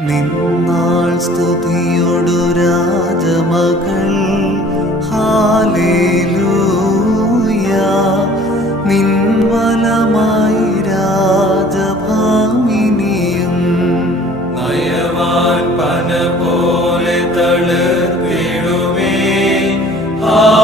നിന്നാൾ സ്തുതിയോടു രാജമകൾ. Hallelujah. നിൻവലമായി രാജഭാമിനിയും നയവാൻ പന പോലെ തളർത്തിടുമേ ആ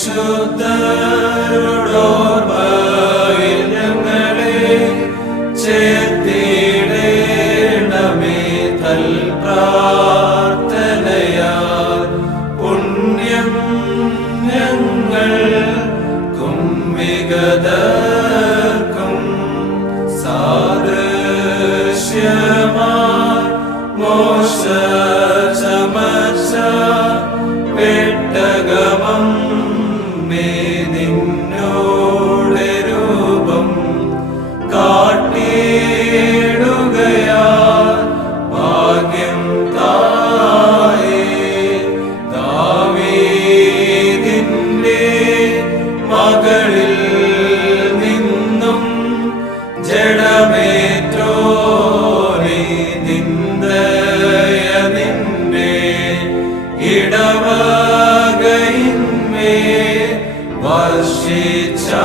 should them. ഇടവകയിന്മേൽ വർഷിച്ചാ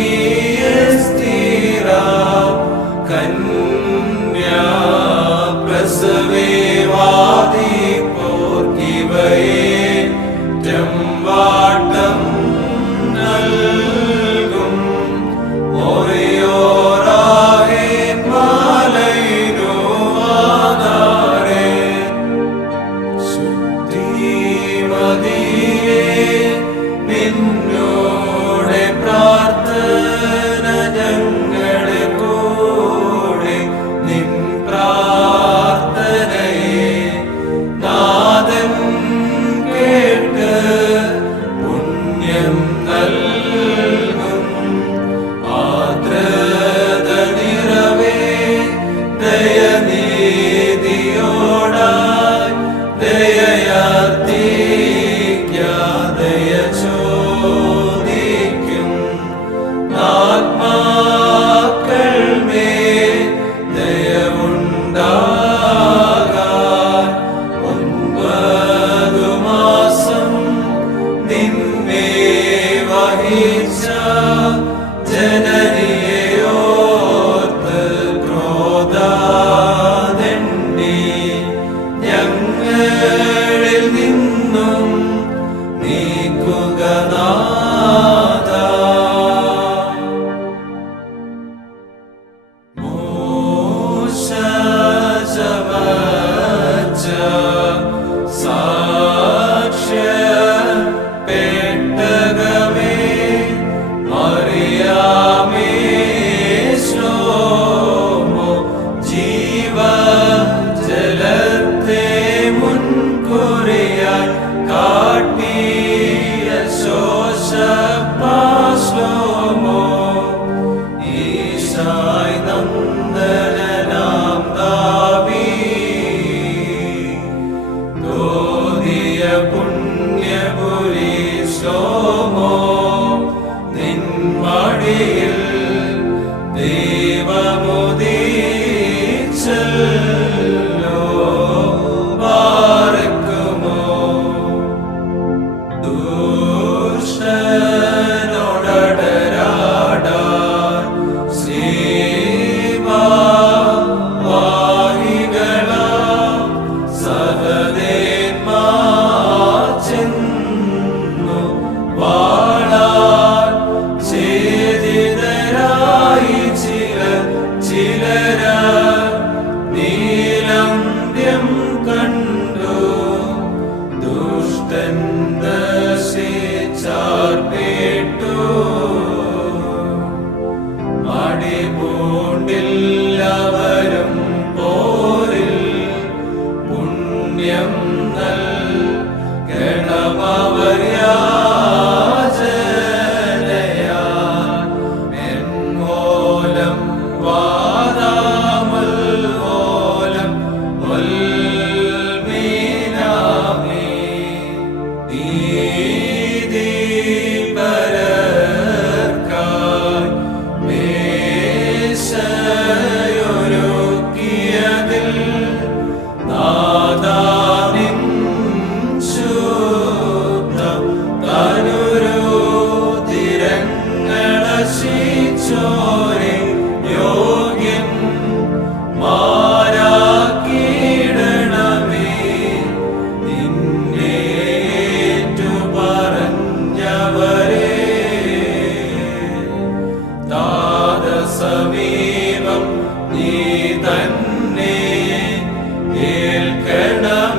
찾아 ശിച്ചോരെ യോഗ്യൻ മാരാക്കിടണമേ നിന്നെ പറഞ്ഞവരെ താത സമീപം നീ തന്നെ ഏൽക്കണം